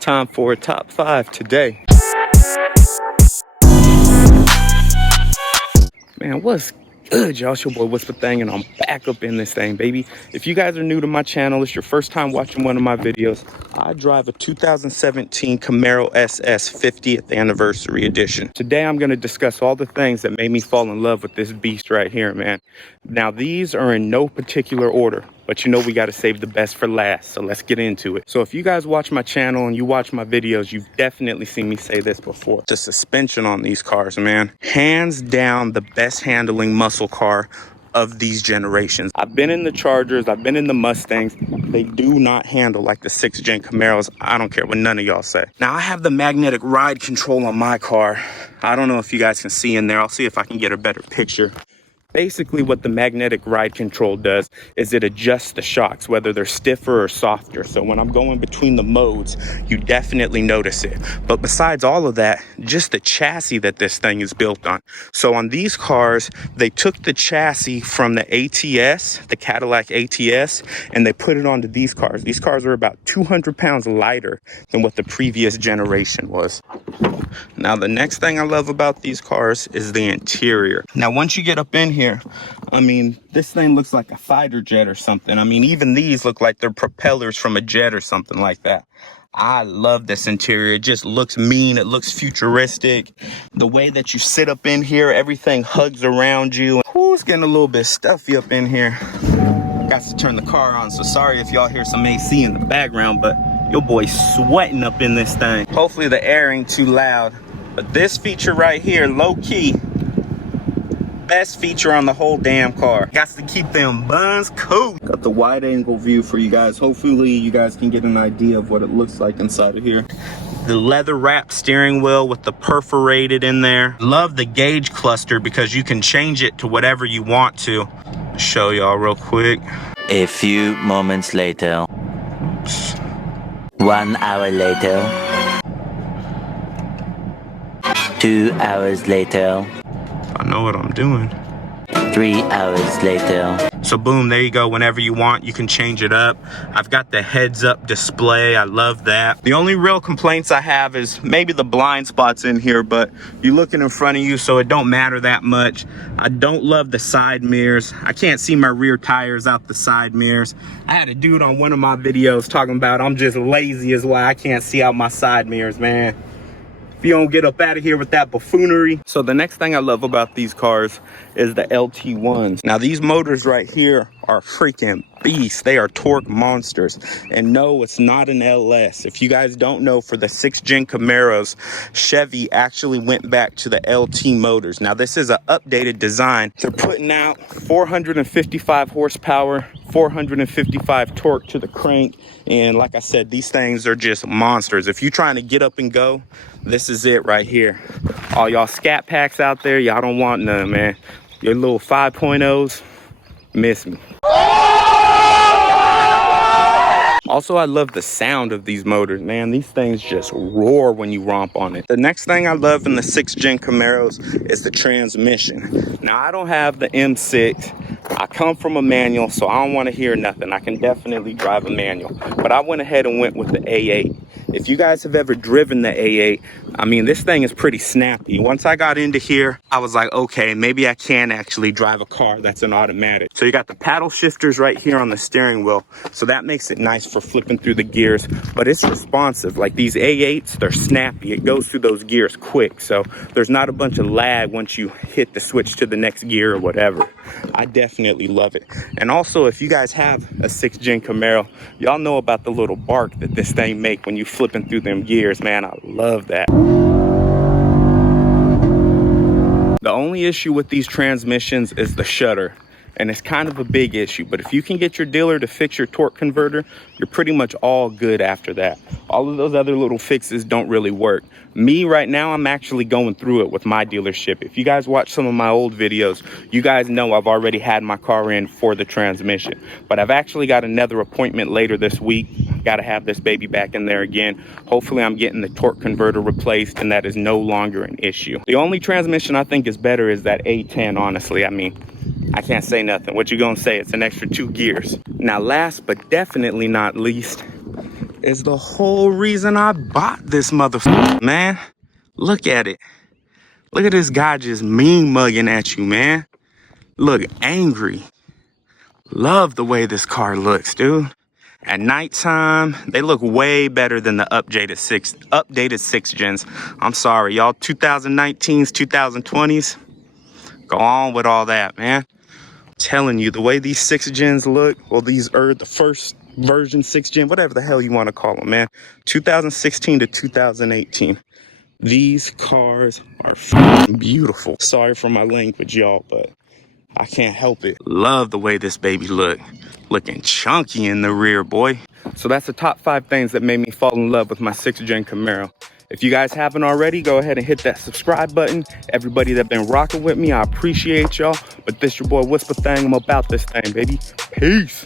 Time for a top 5 today. Man, what's good, y'all? It's your boy What's the Thing, and I'm back up in this thing, baby. If you guys are new to my channel, it's your first time watching one of my videos, I drive a 2017 Camaro SS 50th anniversary edition. Today I'm going to discuss all the things that made me fall in love with this beast right here, man. Now these are in no particular order, but you know we got to save the best for last, so let's get into it. So if you guys watch my channel and you watch my videos, you've definitely seen me say this before. The suspension on these cars, man, hands down the best handling muscle car of these generations. I've been in the Chargers, I've been in the Mustangs. They do not handle like the 6th gen Camaros. I don't care what none of y'all say. Now I have the magnetic ride control on my car. I don't know if you guys can see in there. I'll see if I can get a better picture. Basically what the magnetic ride control does is it adjusts the shocks, whether they're stiffer or softer. So when I'm going between the modes, you definitely notice it. But besides all of that, just the chassis that this thing is built on. So on these cars, they took the chassis from the ATS, the Cadillac ATS, and they put it onto these cars. These cars are about 200 pounds lighter than what the previous generation was. Now the next thing I love about these cars is the interior. Now once you get up in here, I mean, this thing looks like a fighter jet or something. I mean, even these look like they're propellers from a jet or something like that. I love this interior. It just looks mean. It looks futuristic. The way that you sit up in here, everything hugs around you. Whoo, it's getting a little bit stuffy up in here. Got to turn the car on, so sorry if y'all hear some AC in the background, but your boy's sweating up in this thing. Hopefully the air ain't too loud. But this feature right here, low key, best feature on the whole damn car. Got to keep them buns cool. Got the wide angle view for you guys. Hopefully you guys can get an idea of what it looks like inside of here. The leather wrapped steering wheel with the perforated in there. Love the gauge cluster because you can change it to whatever you want to. Show y'all real quick. A few moments later. Oops. 1 hour later. 2 hours later. I know what I'm doing. 3 hours later. So boom, there you go. Whenever you want, you can change it up. I've got the heads up display. I love that. The only real complaints I have is maybe the blind spots in here, but you're looking in front of you, so it don't matter that much. I don't love the side mirrors. I can't see my rear tires out the side mirrors. I had a dude on one of my videos talking about I'm just lazy is why I can't see out my side mirrors, man. If you don't get up out of here with that buffoonery. So the next thing I love about these cars is the LT1s. Now these motors right here are freaking beasts. They are torque monsters. And no, it's not an LS. If you guys don't know, for the 6th gen Camaros, Chevy actually went back to the LT motors. Now this is an updated design. They're putting out 455 horsepower, 455 torque to the crank. And like I said, these things are just monsters. If you're trying to get up and go, this is it right here. All y'all scat packs out there, y'all don't want none, man. Your little 5.0s, miss me. Also, I love the sound of these motors, man. These things just roar when you romp on it. The next thing I love in the 6th gen Camaros is the transmission. Now, I don't have the M6. I come from a manual, so I don't want to hear nothing. I can definitely drive a manual. But I went ahead and went with the A8. If you guys have ever driven the A8, I mean, this thing is pretty snappy. Once I got into here, I was like, okay, maybe I can actually drive a car that's an automatic. So you got the paddle shifters right here on the steering wheel. So that makes it nice for flipping through the gears, but it's responsive. Like these A8s, they're snappy. It goes through those gears quick. So there's not a bunch of lag once you hit the switch to the next gear or whatever. I definitely love it. And also, if you guys have a 6th gen Camaro, y'all know about the little bark that this thing make when you flipping through them gears, man. I love that. The only issue with these transmissions is the shutter. And it's kind of a big issue, but if you can get your dealer to fix your torque converter, you're pretty much all good after that. All of those other little fixes don't really work. Me right now, I'm actually going through it with my dealership. If you guys watch some of my old videos, you guys know I've already had my car in for the transmission, but I've actually got another appointment later this week. Got to have this baby back in there again. Hopefully I'm getting the torque converter replaced and that is no longer an issue. The only transmission I think is better is that A10, honestly. I mean, I can't say nothing. What you gonna say? It's an extra 2 gears. Now, last but definitely not least is the whole reason I bought this motherfucker, man. Look at it. Look at this guy just mean mugging at you, man. Look angry. Love the way this car looks, dude. At nighttime, they look way better than the updated six gens. I'm sorry, y'all 2019s, 2020s. Go on with all that, man. I'm telling you, the way these six gens look, or these are the first version six gen, whatever the hell you want to call them, man. 2016 to 2018. These cars are f***ing beautiful. Sorry for my language, y'all, but I can't help it. Love the way this baby look. Looking chunky in the rear, boy. So that's the top 5 things that made me fall in love with my 6th gen Camaro. If you guys haven't already, go ahead and hit that subscribe button. Everybody that been rocking with me, I appreciate y'all. But this your boy Whisper Thang. I'm about this thing, baby. Peace.